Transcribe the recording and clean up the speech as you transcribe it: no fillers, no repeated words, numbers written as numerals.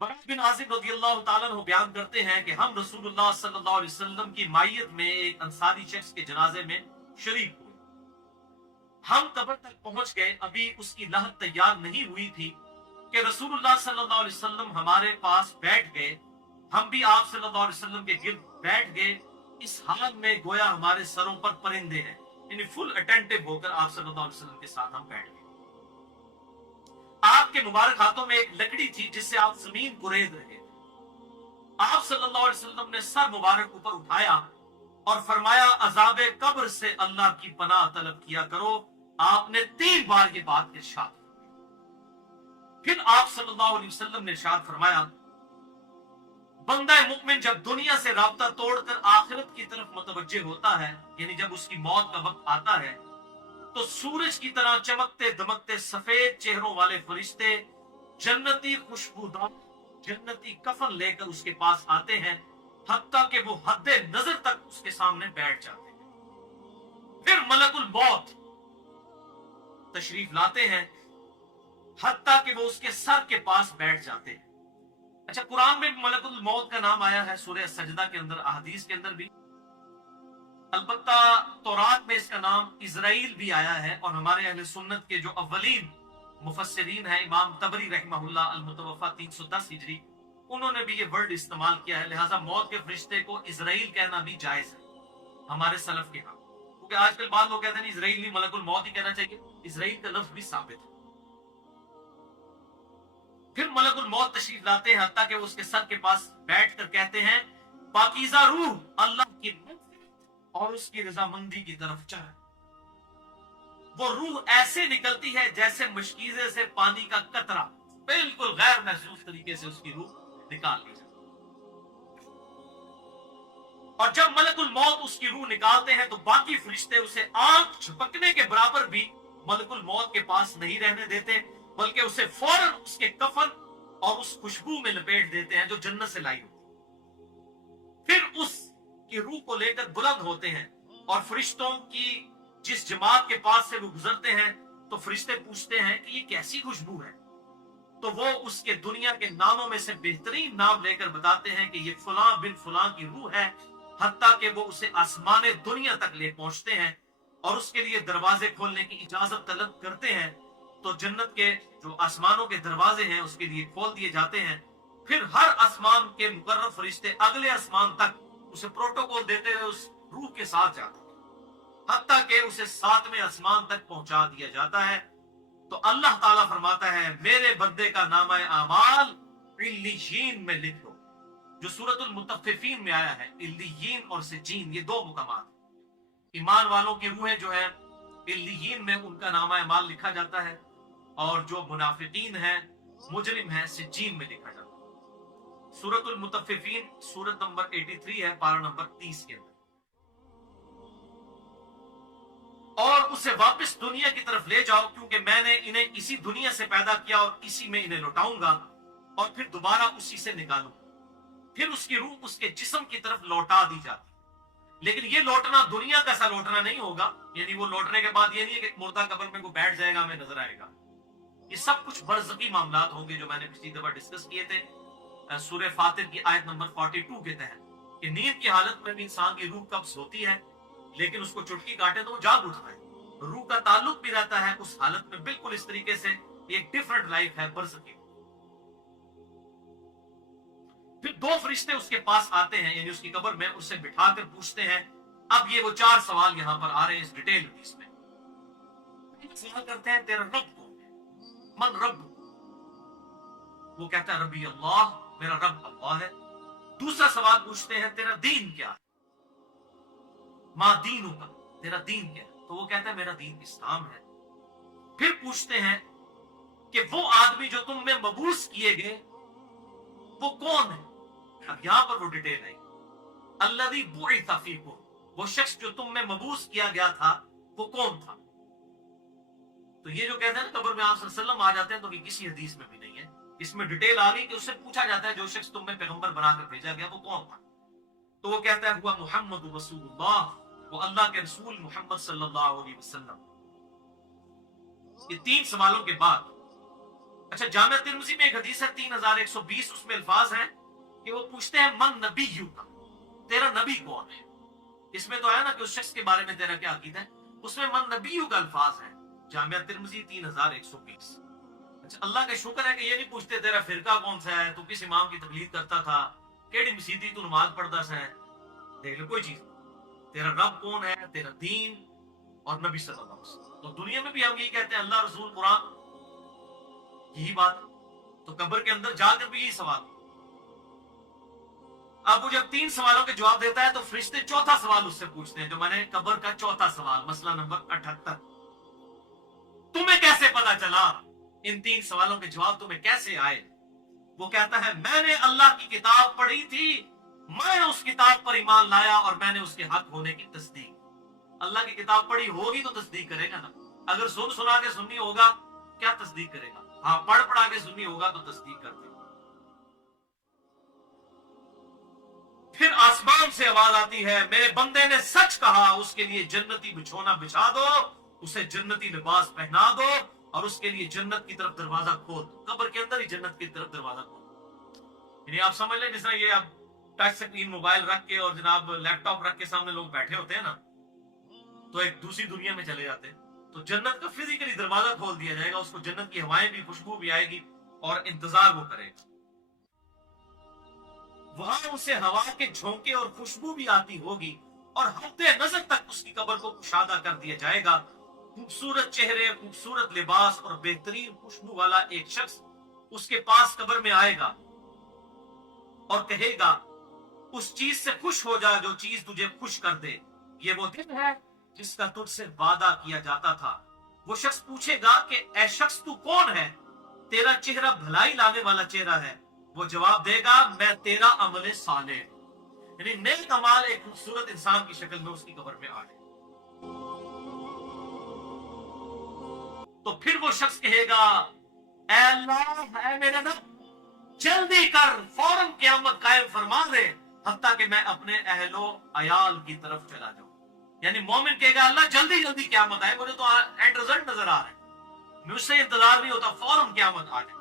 बरा बिन आजिब रजी अल्लाह ताला अन्हु बयान करते हैं कि हम रसूलुल्लाह सल्लल्लाहु अलैहि वसल्लम की मायत में एक अंसारी शख्स के जनाजे में शरीक हुए। हम कब्र तक पहुंच गए, अभी उसकी लहद तैयार नहीं हुई थी कि रसूलुल्लाह सल्लल्लाहु अलैहि वसल्लम हमारे पास बैठ गए। हम भी आप सल्लल्लाहु अलैहि वसल्लम के गिर्द बैठ गए, इस हाल में गोया हमारे सरों पर परिंदे हैं, यानी फुल अटेंटिव होकर आप सल्लल्लाहु अलैहि वसल्लम के साथ हम बैठ गए। आपके मुबारक हाथों में एक लकड़ी थी जिससे आप जमीन कुरेद रहे थे। आप सल्लल्लाहु अलैहि वसल्लम ने सर मुबारक ऊपर उठाया और फरमाया, अजाबे कब्र से अल्लाह की पनाह तलब किया करो। आपने 3 बार ये बात इरशाद। फिर आप सल्लल्लाहु अलैहि वसल्लम ने इरशाद फरमाया, बंदा मुमिन जब दुनिया से राब्ता तोड़कर आखिरत की तरफ मुतवज्जे होता है, यानी जब उसकी मौत का वक्त आता है, तो सूरज की तरह चमकते दमकते सफेद चेहरों वाले फरिश्ते जन्नती खुशबूदार जन्नती कफन लेकर उसके पास आते हैं, हत्ता कि वो हद्दे नजर तक उसके सामने बैठ जाते हैं। फिर मलकुल मौत तशरीफ लाते हैं, हत्ता कि वो उसके सर के पास बैठ जाते हैं। अच्छा, कुरान में मलकुल मौत का नाम आया है सूरह सजदा के अंदर, अहदीस के अंदर भी। अलबत्ता तौरात में इसका नाम इजराइल भी आया है, और हमारे अहले सुन्नत के जो अव्वलीन मुफस्सिरीन है, इमाम तबरी रहमहुल्लाह अल-मुतवफ़ा 310 हिजरी, उन्होंने भी ये वर्ड इस्तेमाल किया है। लिहाजा मौत के फरिश्ते को इजराइल कहना भी जायज है हमारे सलफ के यहाँ, क्योंकि आजकल बाद लोग कहते हैं इजराइल नहीं, मलकुल मौत ही कहना चाहिए। इजराइल का लफ्ज भी साबित है। फिर मलकुल मौत तशरीफ लाते हैं, हत्ता कि वो उसके सर के पास बैठकर कहते हैं, पाकीज़ा रूह अल्लाह की और उसकी रजामंदी की तरफ चल। वो रूह ऐसे निकलती है जैसे मशकीजे से पानी का कतरा, बिल्कुल गैर महसूस तरीके से उसकी रूह निकाल ली जाती। और जब मलकुल मौत उसकी रूह निकालते हैं तो बाकी फरिश्ते उसे आंख झपकने के बराबर भी मलकुल मौत के पास नहीं रहने देते, बल्कि उसे फौरन उसके कफन और उस खुशबू में लपेट देते हैं जो जन्नत से लाई होती। फिर उस की रूह को लेकर बुलंद होते हैं, और फरिश्तों की जिस जमात के पास से वो गुजरते हैं तो फरिश्ते पूछते हैं कि ये कैसी खुशबू है, तो वो उसके दुनिया के नामों में से बेहतरीन नाम लेकर बताते हैं कि ये फलां बिन फलां की रूह है, हत्ता कि वो उसे आसमाने दुनिया तक ले पहुंचते हैं और उसके लिए दरवाजे खोलने की इजाजत तलब करते हैं, तो जन्नत के जो आसमानों के दरवाजे हैं उसके लिए खोल दिए जाते हैं। फिर हर आसमान के मुकर्रब फरिश्ते अगले आसमान तक उसे प्रोटोकॉल देते हुए उस रूह के साथ जाते हैं, हत्ता कि उसे 7वें आसमान तक पहुंचा दिया जाता है। तो अल्लाह ताला फरमाता है, मेरे बंदे का नामा आमाल इल्लियीन में लिख लो, जो सूरतुल मुतफ्फिफीन में आया है। इल्लियीन और सिज्जीन ये 2 मुकामात। ईमान वालों की रूहें जो है इल्लियीन में उनका नामा आमाल लिखा जाता है, और जो मुनाफिकीन है, मुजरिम है, सिज्जीन में लिखा जाता है। सूरतुल मुतफ्फिफीन सूरत नंबर 83 है, पारा नंबर 30 के अंदर। और उसे वापस दुनिया की तरफ ले जाओ, क्योंकि मैंने इन्हें इसी दुनिया से पैदा किया और इसी में इन्हें लौटाऊंगा, और फिर दोबारा उसी से निकालूंगा। फिर उसकी रूह उसके जिस्म की तरफ लौटा दी जाती। लेकिन ये लौटना दुनिया का सा लौटना नहीं होगा, यानी वो लौटने के बाद ये नहीं है कि मुर्दा कब्र में को बैठ जाएगा हमें नजर आएगा। ये सब कुछ बरज़की मामलात होंगे जो मैंने पिछली दफा डिस्कस किए थे सूरह फातिर की आयत नंबर 42 के तहत, कि नींद की हालत में भी इंसान की रूह कब्ज होती है, लेकिन उसको चुटकी काटे तो वो जाग उठता है। रूह का ताल्लुक भी रहता है उस हालत में, बिल्कुल इस तरीके से एक डिफरेंट लाइफ है बरज़की। फिर 2 फरिश्ते उसके पास आते हैं, यानी उसकी कब्र में, उससे बिठाकर पूछते हैं। अब ये वो 4 सवाल यहां पर आ रहे हैं इस डिटेल हदीस में। सवाल करते हैं, तेरा रब कौन है? मन रब? वो कहता है, रब्बी अल्लाह, मेरा रब अल्लाह है। दूसरा सवाल पूछते हैं, तेरा दीन क्या है? मा दीनु का, तेरा दीन क्या है? तो वो कहता है, मेरा दीन इस्लाम है। फिर पूछते हैं कि वो आदमी जो तुम में मबूस किए गए वो कौन है? अब यहां पर वो डिटेल है, अल्लज़ी बुइसा फीकुम, वो शख्स जो तुम में मबूस किया गया था वो कौन था? तो ये जो कहते हैं कब्र में आप सल्लल्लाहु अलैहि वसल्लम आ जाते हैं, तो ये किसी हदीस में भी नहीं है। इसमें डिटेल आ गई कि उससे पूछा जाता है जो शख्स तुम में पैगंबर बनाकर भेजा गया वो कौन था? तो वो कहता है, हुआ मुहम्मद रसूलुल्लाह, वो अल्लाह के रसूल मोहम्मद सल्लल्लाहु अलैहि वसल्लम। ये 3 सवालों के बाद اچھا جامعہ ترمذی میں ایک حدیث ہے 3120, اس میں الفاظ ہیں کہ وہ پوچھتے ہیں من نبی کا, تیرا نبی کون ہے. اس میں تو ہے نا کہ اس شخص کے بارے میں تیرا کیا عقیدہ ہے, اس میں من نبی کا الفاظ ہے. جامعہ ترمذی 3120. اچھا اللہ کا شکر ہے کہ یہ نہیں پوچھتے تیرا فرقہ کون سا ہے, تو کس امام کی تقلید کرتا تھا, کیڑی مسیدی تو نماز پڑھتا سا ہے, دیکھ لو کوئی چیز. تیرا رب کون ہے, تیرا دین اور نبی صلی اللہ علیہ وسلم. تو دنیا میں بھی ہم یہ کہتے ہیں اللہ رسول قرآن, یہی بات. تو قبر کے اندر جا کر بھی یہی سوال. اب وہ جب 3 سوالوں کے جواب دیتا ہے تو فرشتے چوتھا سوال اس سے پوچھتے ہیں, جو میں نے قبر کا چوتھا سوال, مسئلہ نمبر 78, تمہیں کیسے پتا چلا, ان 3 سوالوں کے جواب تمہیں کیسے آئے. وہ کہتا ہے میں نے اللہ کی کتاب پڑھی تھی, میں نے اس کتاب پر ایمان لایا اور میں نے اس کے حق ہونے کی تصدیق. اللہ کی کتاب پڑھی ہوگی تو تصدیق کرے گا نا. اگر سن سنا کے سنی ہوگا کیا تصدیق کرے گا, ہاں پڑھ پڑھا کے سنی ہوگا تو تصدیق کرتے. پھر آسمان سے آواز آتی ہے میرے بندے نے سچ کہا, اس کے لیے جنتی بچھونا بچھا دو, اسے جنتی لباس پہنا دو اور اس کے لیے جنت کی طرف دروازہ کھول دو. قبر کے اندر ہی جنت کی طرف دروازہ کھول دو. یعنی آپ سمجھ لیں جس طرح یہ اب ٹچ سکرین موبائل رکھ کے اور جناب لیپ ٹاپ رکھ کے سامنے لوگ بیٹھے ہوتے ہیں نا, تو ایک دوسری دنیا میں چلے جاتے ہیں. تو جنت کا فزیکلی دروازہ کھول دیا جائے گا, اس کو جنت کی ہوائیں بھی, خوشبو بھی آئے گی اور انتظار وہ کرے گا. وہاں اسے ہوا کے جھونکے اور خوشبو بھی آتی ہوگی اور ہفتے نظر تک اس کی قبر کو کشادہ کر دیا جائے گا. خوبصورت چہرے, خوبصورت لباس اور بہترین خوشبو والا ایک شخص اس کے پاس قبر میں آئے گا اور کہے گا اس چیز سے خوش ہو جا جو چیز تجھے خوش کر دے, یہ وہ دن ہے جس کا تجھ سے وعدہ کیا جاتا تھا. وہ شخص پوچھے گا کہ اے شخص تو کون ہے, تیرا چہرہ بھلائی لانے والا چہرہ ہے. وہ جواب دے گا میں تیرا عمل صالح, یعنی نیک اعمال ایک خوبصورت انسان کی شکل میں اس کی قبر میں آ گئے. تو پھر وہ شخص کہے گا اے اللہ, اے میرے رب, جلدی کر, فوراً قیامت قائم فرما دے حتیٰ کہ میں اپنے اہل و عیال کی طرف چلا جاؤں. یعنی مومن کہے گا اللہ جلدی جلدی قیامت آئے, مجھے تو اینڈ رزلٹ نظر آ رہا ہے, مجھ سے انتظار نہیں ہوتا, فوراً قیامت آ جائے.